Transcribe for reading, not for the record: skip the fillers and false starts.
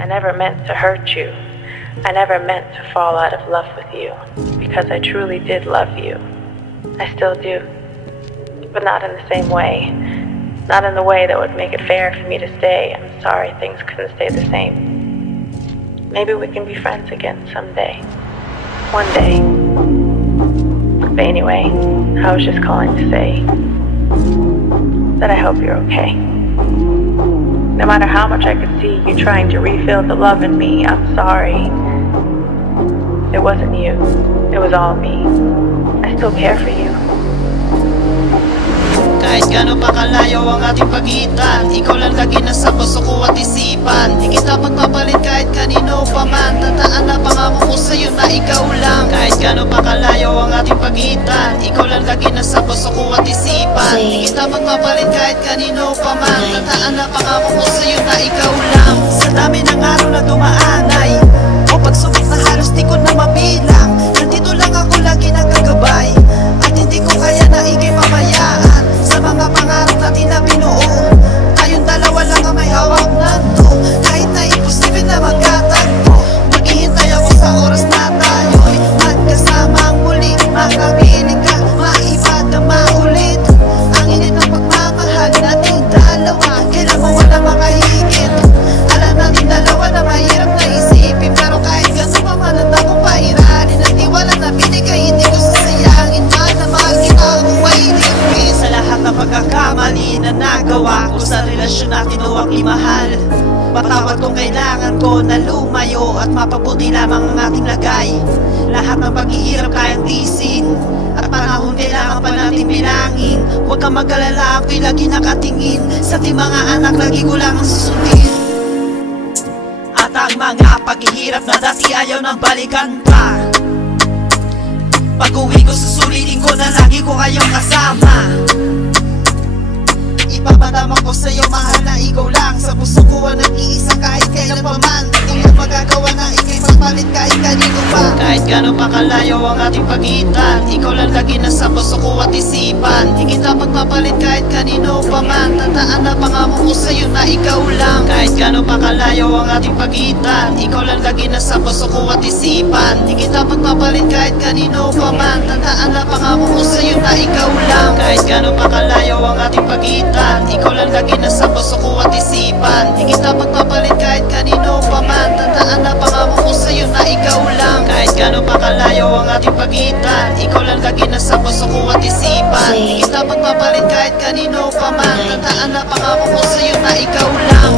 I never meant to hurt you. I never meant to fall out of love with you, because I truly did love you. I still do, but not in the same way. Not in the way that would make it fair for me to stay. I'm sorry things couldn't stay the same. Maybe we can be friends again someday. One day. But anyway, I was just calling to say that I hope you're okay. No matter how much I could see you trying to refill the love in me, I'm sorry. It wasn't you. It was all me. I still care for you. Kahit gano'n pa kalayo ang ating pagitan, ikaw lang lagi nasa puso ko at isipan. Di kita pagpapalit kahit kanino pa man. Tataan na pangako ko sa'yo na ikaw lang. Kahit gano'n pa kalayo ang ating pagitan, ikaw lang lagi nasa puso ko at isipan. Di kita pagpapalit kahit kanino pa man. Tataan na pangako ko sa'yo na ikaw lang. Sa dami ng araw na dumaan ay o pagsubok na halos di ko na mabilang. Nandito lang ako lagi nagkagabay, at hindi ko kaya na ikay pabayaan. Sa mga pangarap natin na binuo, tayong dalawa lang ang may hawak nanto. Kahit na imposible na magkatagpo, maghihintay ako sa oras na tayo'y magkasamang muli. Makapiling ka, maiba na maulit ang init ng pagmamahal nating dalawa. Kailan mo wala makahigit. Alam natin dalawa na mahirap na isipin, pero kahit gano'n pa man ang akong pairalin ang tiwala na binigay, hindi ko sasayangin. Mahal na mahal kita, ako ay liwin. Sa lahat ng pagkakamali na nagawa ko sa relasyon natin o aking mahal, patawad kung kailangan ko na lumayo at mapabuti lamang ang ating lagay. Lahat ng paghihirap kayang tiisin, at panahon kailangan pa natin bilangin. Huwag kang mag-alala, ako'y lagi nakatingin sa ating mga anak, lagi ko lang ang susundin. At ang mga paghihirap na dati ayaw nang balikan pa. Pag-uwi ko susulitin ko na lagi ko kayong kasama. Ipapadama ko sa'yo, mahal, na ikaw lang sa puso ko ang nag-iisa. Kahit kailan pa man, di ko magagawa na ikay papalit kahit kanino pa. Kahit gano'n pa kalayo ang ating pagitan, ikaw lang lagi nasa puso ko at isipan. Di kita pagpapalit kahit kanino pa man. Tataan na pangako ko sa'yo na ikaw lang. Kahit gano'n pa kalayo ang ating pagitan, ikaw lang lagi nasa puso ko at isipan. Di kita pagpapalit kahit kanino pa man. Tataan na pangako ko sa'yo na ikaw lang. Kahit gano'n pa kalayo ang ating pagitan, ikaw lang lagi nasa puso ko at isipan. Di kita pagpapalit kahit kanino pa man. Tataan na pangako ko sa'yo na ikaw lang. Kahit gano'n pa kalayo ang ating pagitan, ikaw lang lagi nasa puso ko at isipan. Di kita pagpapalit kahit kanino pa man. Tataan na pangako ko sa'yo na ikaw lang.